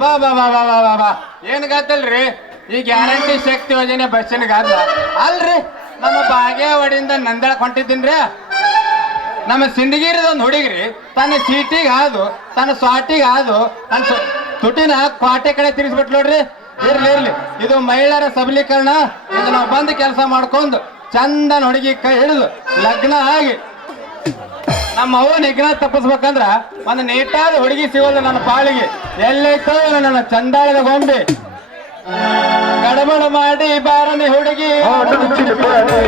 ಬಾ ಬಾ ಬಾ ಬಾ ಬಾ ಬಾ ಏನ್ ಗಾತಲ್ರಿ ಈ ಗ್ಯಾರಂಟಿ ಶಕ್ತಿ ಯೋಜನೆ ಬಸ್ಸಿನ ಗಾದ ಅಲ್ರಿ? ನಮ್ಮ ಬಾಗೇವಾಡಿಯಿಂದ ನಂದಳಕ್ ಹೊಂಟಿದ್ದೀನ್ರಿ. ನಮ್ಮ ಸಿಂದಗಿರಿದ ಒಂದು ಹುಡುಗ್ರಿ, ತನ್ನ ಸೀಟಿಗೆ ಹಾದು, ತನ್ನ ಸ್ವಾಟಿಗೆ ಹಾದು, ತನ್ನ ತುಟಿನ ಕ್ವಾಟೆ ಕಡೆ ತಿರ್ಗಿಸ್ಬಿಟ್ ನೋಡ್ರಿ. ಇರ್ಲಿ ಇರ್ಲಿ. ಇದು ಮಹಿಳೆಯರ ಸಬಲೀಕರಣ. ಇದು ನಾವು ಬಂದು ಕೆಲಸ ಮಾಡ್ಕೊಂಡು ಚಂದನ ಹುಡುಗಿ ಕೈ ಹಿಡಿದು ಲಗ್ನ ಆಗಿ. ನಮ್ಮ ಅವ್ವ ನಿಗ್ನ ತಪ್ಪಿಸ್ಬೇಕಂದ್ರ ಒಂದು ನೀಟಾದ ಹುಡುಗಿ ಸಿಗೋದು ನನ್ನ ಪಾಳಿಗೆ ಎಲ್ಲೈತೋ ನನ್ನ ಚಂದಾಳದ ಗೊಂಬೆ. ಗಡಬಡ ಮಾಡಿ ಬಾರನೆ ಹುಡುಗಿ. ಚಿಡುಪಾನೆ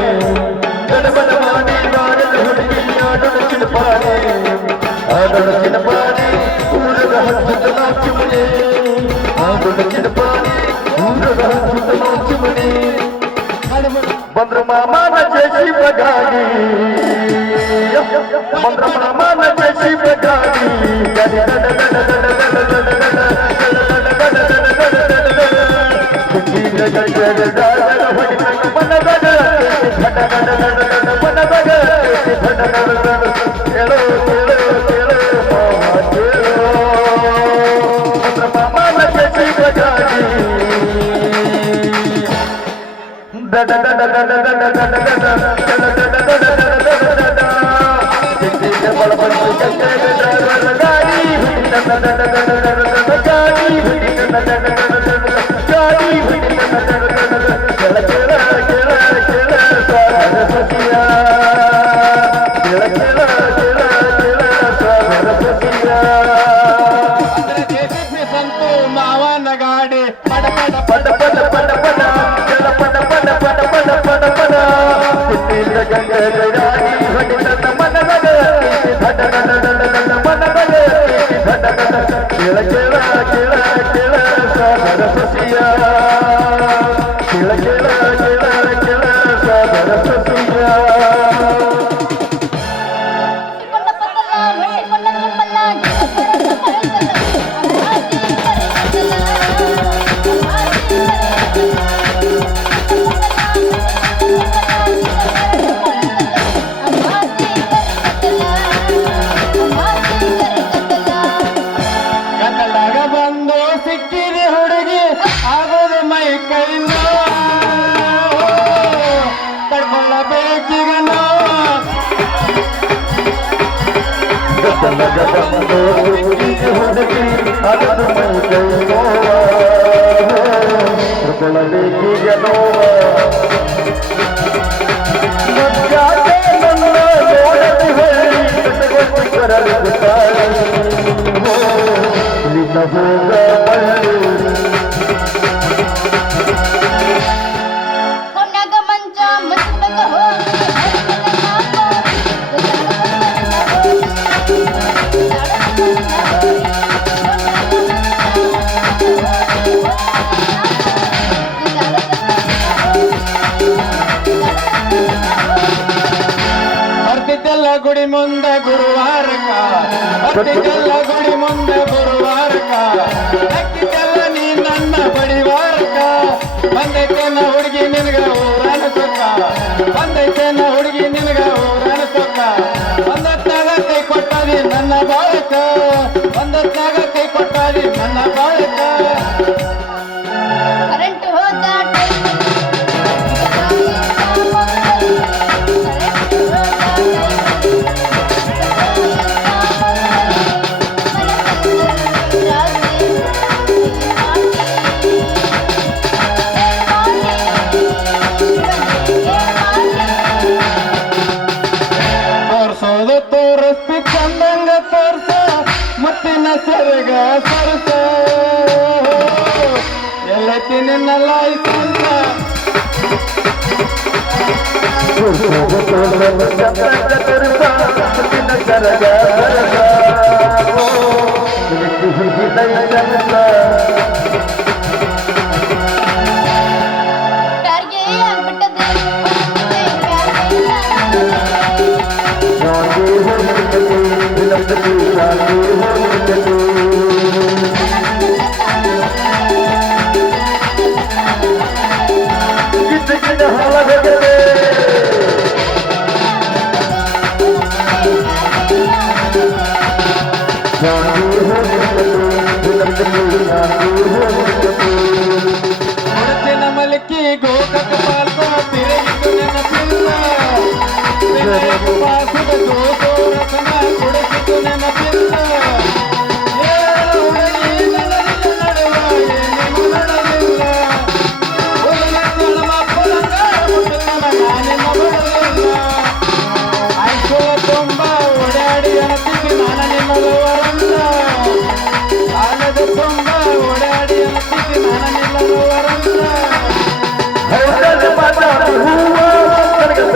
మంత్ర మామాన చేసి బగాని మంత్ర మామాన చేసి బగాని గడి గడి గడి da da da da Yeah. ಹುಡುಗಿರಿ ಹುಡುಗಿ ಆಗೋದು ಮೈ ಕೈ ತಗೊಳ್ಳಬೇಕೀಗ ಹುಡುಗಿ ಅದನ್ನು ಮೈ ಕೈ ತಗೊಳ್ಳಬೇಕೀಗ ನೋವ ಹೋಗ ಸರಗ ಸರಸ. ಎಲ್ಲ ಕೃಷ್ಣ ಲಾಯ್ಸಂತ ಸರಗ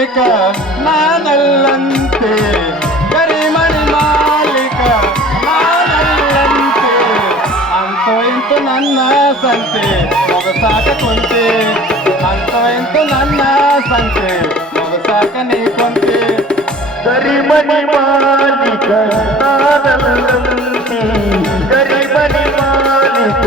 ಮಾಲೀಕ ನಾನಲ್ಲಂತೆ ಕರಿಮಣಿ ಮಾಲೀಕ ನಾನಲ್ಲಂತೆ ಅಂತೋ ಇಂತು ನನ್ನ ಸಂತೆ ಮುಗಸಾಕ ಕುಂತೆ ಅಂತೋ ಇಂತು ನನ್ನ ಸಂತೆ ಮುಗಸಾಕ ನೀ ಕುಂತೆ ಗರಿಮಣಿ ಮಾಲಿಕ ನಾನಲ್ಲಂತಿ ಗರಿಮಣಿ ಮಾಲಿಕ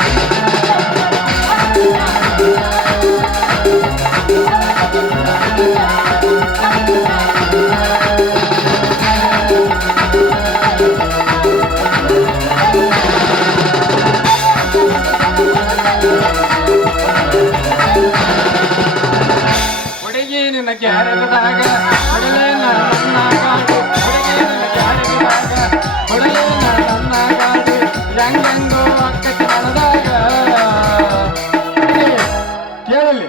ನಿನ್ನ ಕ್ಯಾರದಾಗ ಹುಡುಗೇ ನನ್ನ ಗಾಡಿ ಹುಡುಗಿ ನಿನ್ನ ಕ್ಯಾರದಾಗ ಹುಡುಗೇ ನನ್ನ ಗಾಡಿ ಹೆಂಗೆಂಗೋ ಅಕ್ಕಿ ನಡೆದಾಗ ಕೇಳಲಿ?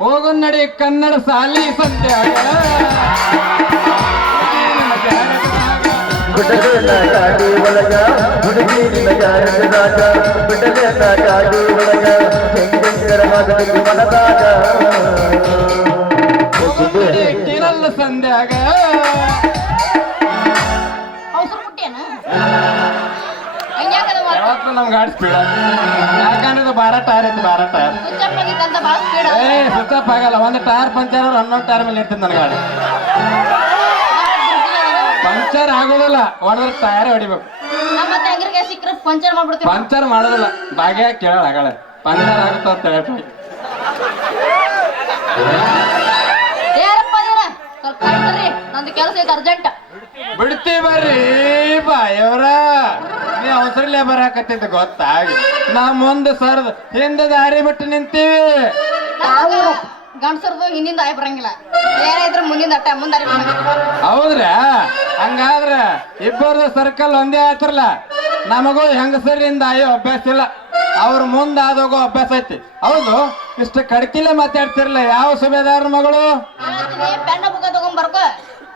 ಹೋಗು ನಡಿ ಕನ್ನಡ ಸಾಲಿ ಹುಡುಗಿ ನಿನ್ನ ಗ್ಯಾರದಾಗ ಬಿಡಲೇನ ಗಾಡಿ ಒಳಗ ಹುಡುಗಿ ಗಾಡಿ ಒಳಗ ಬಾರ ಟೈರ್ ಐತಿ ಬಾರ ಟೈರ್ ಏ ಸ್ವಿಚ್ ಆಗಲ್ಲ, ಒಂದು ಟೈರ್ ಪಂಚರ್ ಹನ್ನೊಂದು ಟೈರ್ ಮೇಲೆ ಇರ್ತೀನಿ ನನ್ನ ಗಾಡಿ. ಪಂಚರ್ ಆಗೋದಿಲ್ಲ ಹೊಡೆದ್ರೆ ಟೈರ್ ಹೊಡಿಬೇಕು. ನಮ್ಮ ಮತ್ತೆ ಅಂಗರಿಗೆ ಸಿಕ್ಕರೆ ಪಂಚರ್ ಮಾಡ್ಬಿಡ್ತೀವಿ. ಪಂಚರ್ ಮಾಡೋದಿಲ್ಲ ಭಾಗ್ಯ ಕೇಳಲ್ಲ ಆಗಲ್ಲ ಪಂಚರ್ ಆಗುತ್ತ ಅಂತ ಹೇಳ್ತೀನಿ ಯಾರಪ್ಪ ನೀನ? ಸ್ವಲ್ಪ ಕಳ್ಸ್ರಿ ನಂದು ಕೆಲಸ ಐತೆ ಅರ್ಜೆಂಟ್ ಬಿಡ್ತಿ ಬರ್ರಿ ಬಾಯವ್ರ ನೀ ಅವಸರಲ್ಲೇ ಅಂತ ಗೊತ್ತಾಗಿ ನಾ ಮುಂದೆ ಸರ್ದ್ ಹಿಂದೆ ದಾರಿ ಬಿಟ್ಟು ನಿಂತೀವಿ. ಗಂಡಸರ್ದು ಹಿಂದಿಂದ ಆಯ್ ಬರಂಗಿಲ್ಲ. ಬೇರೆ ಇದ್ರೆ ಮುಂದಿಂದ ಅಟ್ಟ ಮುಂದಾರಿ ಹೌದ್ರಾ? ಹಂಗಾದ್ರ ಇಬ್ಬರದು ಸರ್ಕಲ್ ಒಂದೇ ಆಯ್ತಿರಲ್ಲ ನಮಗೂ ಹೆಂಗಸರಿಂದ ಆಯೋ ಅಭ್ಯಾಸ ಇಲ್ಲ. ಅವ್ರ ಮುಂದೆ ಆದೋಗೋ ಅಭ್ಯಾಸ ಐತಿ. ಹೌದು ಇಷ್ಟು ಕಡ್ಕಿಲೆ ಮಾತಾಡ್ತಿರ್ಲ ಯಾವ ಸುಬೇದಾರ ಮಗಳು?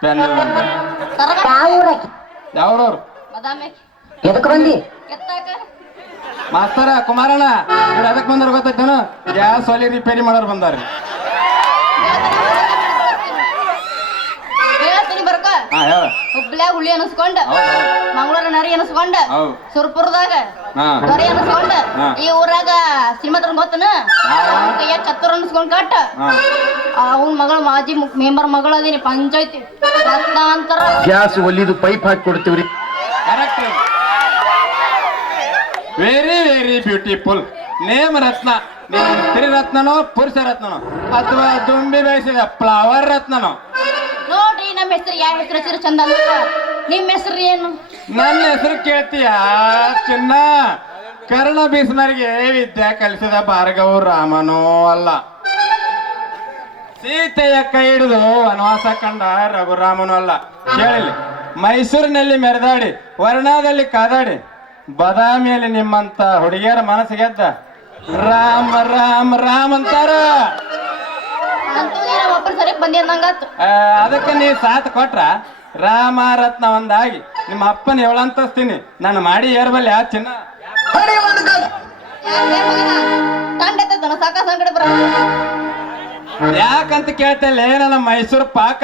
ಪೆನ್ ಯಾವ್ರವ್ರು? ಮಾಸ್ತರ ಕುಮಾರಣ್ಣ ಇವ್ರು ಅದಕ್ಕೆ ಬಂದವ್ರು ಗೊತ್ತೈತೇನು ಗ್ಯಾಸ್ ಒಲಿ ರಿಪೇರಿ ಮಾಡೋರು ಬಂದಾರ್ರಿ ಹೇಳ್ತೀನಿ ಬರ್ಕೋ ಹಾ ಹೇಳ ಹುಬ್ಳ್ಯಾಗ ಹುಳಿ ಅನಿಸ್ಕೊಂಡ ಮಂಗಳೂರ ನರಿ ಅನಿಸ್ಕೊಂಡ ಸುರ್ಪುರದಾಗ ಹಾ. ದೊರೆ ಅನಸ್ಕೊಂಡ ಈ ಊರಾಗ ಶ್ರೀಮಂತರ ಗೊತ್ತನ? ಕೈಯ ಕೈಯಾಗ ಚತ್ತೂರ್ ಅನಸ್ಕೊಂಡ್ ಕಟ್ಟ. ಅವನ ಮಗಳ ಮಾಜಿ ಮೆಂಬರ್ ಮಗಳ ಅದೀನಿ ಪಂಚಾಯ್ತಿ. ಅಂತಾರ ಗ್ಯಾಸ್ ಒಲಿದು ಪೈಪ್ ಹಾಕಿ ಕೊಡ್ತೀವ್ರಿ. Correct very very beautiful name Ratna. ನೀವು ಸ್ತ್ರೀ ರತ್ನನೋ ಪುರುಷ ರತ್ನನೋ ಅಥವಾ ದುಂಬಿ ಬೇಯಿಸಿದ ಫ್ಲವರ್ ರತ್ನನೋ. ನಮ್ಮ ಹೆಸರು, ಯಾವ ಹೆಸರು ಹೆಸರು ಚಂದ ನಿಮ್ಮ ನಿಮ್ ಹೆಸರು ಏನು? ನನ್ನ ಹೆಸರು ಕೇಳ್ತೀಯ, ಚಿನ್ನ. ಕರ್ಣ ಭೀಷ್ಮರಿಗೆ ವಿದ್ಯೆ ಕಲಿಸಿದ ಭಾರ್ಗವು ರಾಮನೋ ಅಲ್ಲ. ಸೀತೆಯ ಕೈ ಹಿಡಿದು ವನವಾಸ ಕಂಡ ರಘುರಾಮನು ಅಲ್ಲ. ಹೇಳಿ ಮೈಸೂರಿನಲ್ಲಿ ಮೆರೆದಾಡಿ, ವರ್ಣದಲ್ಲಿ ಕಾದಾಡಿ, ಬದಾಮಿಯಲ್ಲಿ ನಿಮ್ಮಂತ ಹುಡುಗಿಯರ ಮನಸ್ಸಿಗೆದ್ದ ರಾಮ ರಾಮ್ ರಾಮ್ ಅಂತಾರ ಅಂತೂ ನೀ ನಮ್ಮ ಬಂದಿ ಅದಕ್ಕೆ ನೀ ಸಾಥ್ ಕೊಟ್ರ? ರಾಮ ರತ್ನ ಒಂದಾಗಿ. ನಿಮ್ಮ ಅಪ್ಪನ ಎವಳಂತಸ್ತೀನಿ ನಾನು ಮಾಡಿ ಏರ್ಬಲ್ಲಿ ಯಾವ ಚಿನ್ನ ಸಾಕ ಬರ ಯಾಕಂತ ಕೇಳ್ತಲ್ಲ ನನ್ನ ಮೈಸೂರು ಪಾಕ.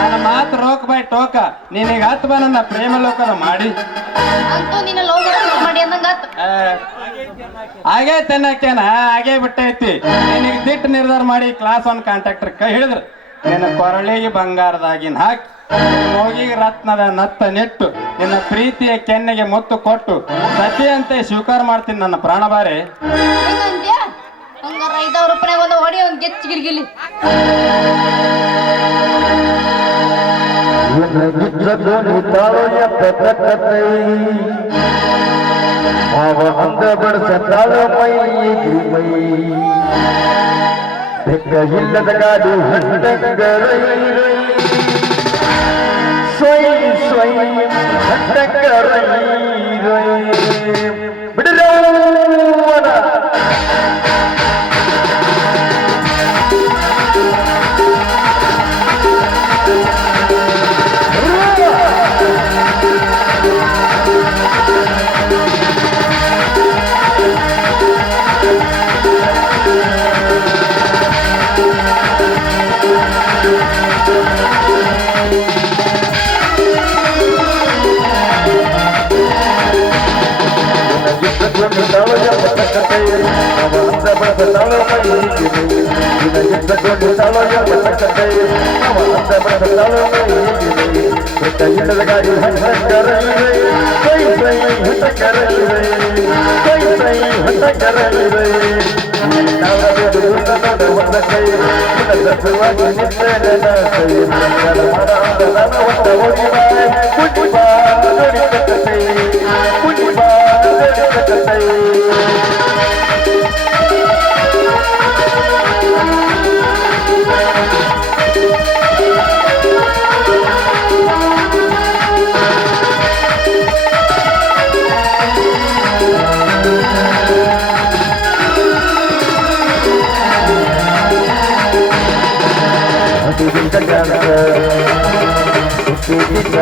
ನನ್ನ ಮಾತು ರೋಕ್ ಬೈ ಟೋಕ. ನಿನಗೆ ಹತ್ತು ಬಾ ನನ್ನ ಪ್ರೇಮ ಲೋಕನ ಮಾಡಿ. ಅಂತೂ ನಿನ್ನ ಲವ್ ಹಾಗೆ ಆಗೈತೆ ಅನ್ನಕ್ಕೇನ ಆಗೇ ಬಿಟ್ಟೈತಿ ನಿನಗೆ ದಿಟ್ಟು ನಿರ್ಧಾರ ಮಾಡಿ ಕ್ಲಾಸ್ ಒನ್ ಕಾಂಟ್ರಾಕ್ಟರ್ ಕೈ ಹಿಡಿದ್ರು ನಿನ್ನ ಕೊರಳಿಗೆ ಬಂಗಾರದಾಗಿನ ಹಾಕಿ ಹೋಗಿ ರತ್ನದ ನತ್ತ ನೆಟ್ಟು ನಿನ್ನ ಪ್ರೀತಿಯ ಕೆನ್ನೆಗೆ ಮೊತ್ತು ಕೊಟ್ಟು ಸತಿಯಂತೆ ಸ್ವೀಕಾರ ಮಾಡ್ತೀನಿ ನನ್ನ ಪ್ರಾಣ ಬಾರಿ ಹಂಗಾರ ಐದಾರು ರೂಪಾಯಿ ಒಂದು ಹೊಡಿ ಒಂದು ಗೆಚ್ಚ அவ வந்தபடு சத்தாலமை கிருமை தெக்க இல்லத காடு ஹட்டங்களை சொய் சொய் ஹட்டங்களை Goodbye.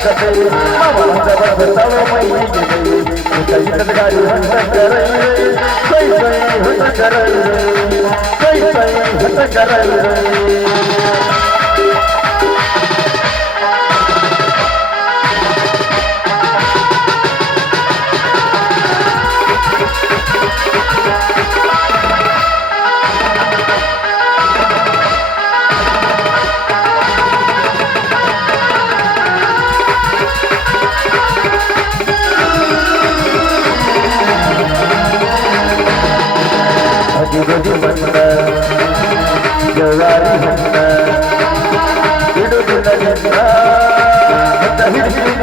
ಅದಿರದಿ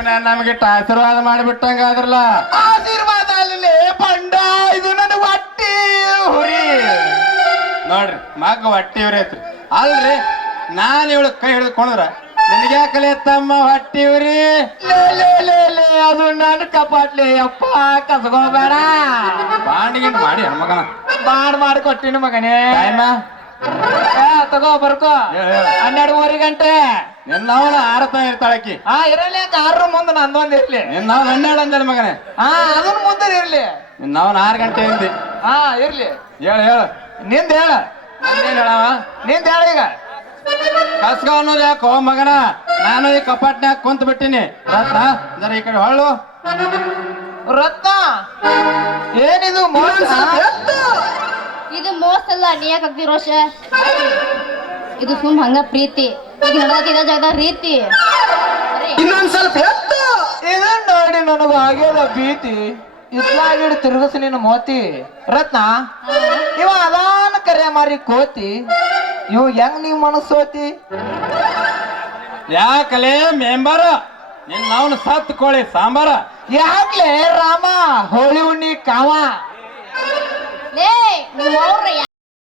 ಉರುಪಿನ ನಮಗೆ ಆಶೀರ್ವಾದ ಮಾಡಿಬಿಟ್ಟಂಗ ಆದ್ರಲ್ಲ ಆಶೀರ್ವಾದ ಅಲ್ಲಿ ಪಂಡ ಇದು ನನ್ನ ಹೊಟ್ಟಿ. ಹುರಿ. ನೋಡ್ರಿ ಮಗ ಹೊಟ್ಟಿ ಉರಿ ಐತ್ರಿ ಅಲ್ರಿ ನಾನು ಇವಳು ಕೈ ಹಿಡಿದುಕೊಂಡ್ರ ನಿನಗ್ಯಾಕಲೆ ತಮ್ಮ ಹೊಟ್ಟಿವ್ರಿ ಉರಿ? ಲೇ ಲೇ ಲೇ ಅದು ನನ್ನ ಕಪಾಟ್ಲಿ. ಅಪ್ಪ ಕಸ್ಕೋಬೇಡ. ಬಾಂಡಿಗೆ ಮಾಡಿ ಮಗನ. ಬಾಂಡ್ ಮಾಡಿ ಕೊಟ್ಟಿನ ಮಗನೇ. ತಗೋ ಬರ್ಕೋ. ಹನ್ನೆರಡುವರೆ ಗಂಟೆ. ನಿನ್ನವನ ಆರತ ಇರ್ತಾಳಕ್ಕಿ ಹಾ ಇರಲಿ ಆರು ಮುಂದೆ ನಂದೊಂದ್ ಇರ್ಲಿ. ನಿನ್ನವ್ ಹನ್ನೆರಡು ಅಂದಲ್ಲ ಮಗನೇ. ಹಾ ಅದನ್ನ ಮುಂದೆ ಇರ್ಲಿ. ನಿನ್ನವನ್ ಆರು ಗಂಟೆ ಇಂದಿ ಹಾ ಇರ್ಲಿ. ಹೇಳು ಹೇಳು. ನಿಂದ ಹೇಳ. ನಂದೇನ್ ಹೇಳವ? ನಿಂದ ಹೇಳ ಈಗ. ಕಸ್ಗ ಅನ್ನೋದು ಯಾಕೋ ಮಗನ? ನಾನು ಈ ಕಪಾಟ್ನ್ಯಾಗ ಕುಂತ ಬಿಟ್ಟಿನಿ. ರತ್ನ ಜರ ಈ ಕಡೆ ಹೊಳ್ಳು ರತ್ನ? ಏನಿದು ಮೋಸ? ಇದು ಮೋಸ ನೀ ಯಾಕೆ ಆಗ್ತಿ ರೋಷ? ಇದು ಸುಮ್ ಹಂಗ ಪ್ರೀತಿ. ಈಗ ಇದೇ ಜಾಗದ ರೀತಿ. ಇನ್ನೊಂದ್ ಸ್ವಲ್ಪ ಎತ್ತು. ಇದನ್ನ ನೋಡಿ ನನಗ ಆಗ್ಯದ ಭೀತಿ? ಇತ್ಲಾಗಿಡ್ ತಿರುಗಿಸಿ ನಿನ್ನ ಮೋತಿ. ರತ್ನ ಇವ ಅದಾನ ಕರೆ ಮಾರಿ ಕೋತಿ. ಇವ್ ಹೆಂಗ್ ನೀವ್ ಮನಸ್ಸೋತಿ? ಯಾಕಲೇ ಮೆಂಬರ್? ನಿನ್ನವನು ಸತ್ ಕೋಳಿ ಸಾಂಬಾರ. ಯಾಕ್ಲೆ ರಾಮ ಹೋಳಿ ಉಣ್ಣಿ ಕಾವ ಲೇ ನಿಮ್ಮ ಅವ್ರ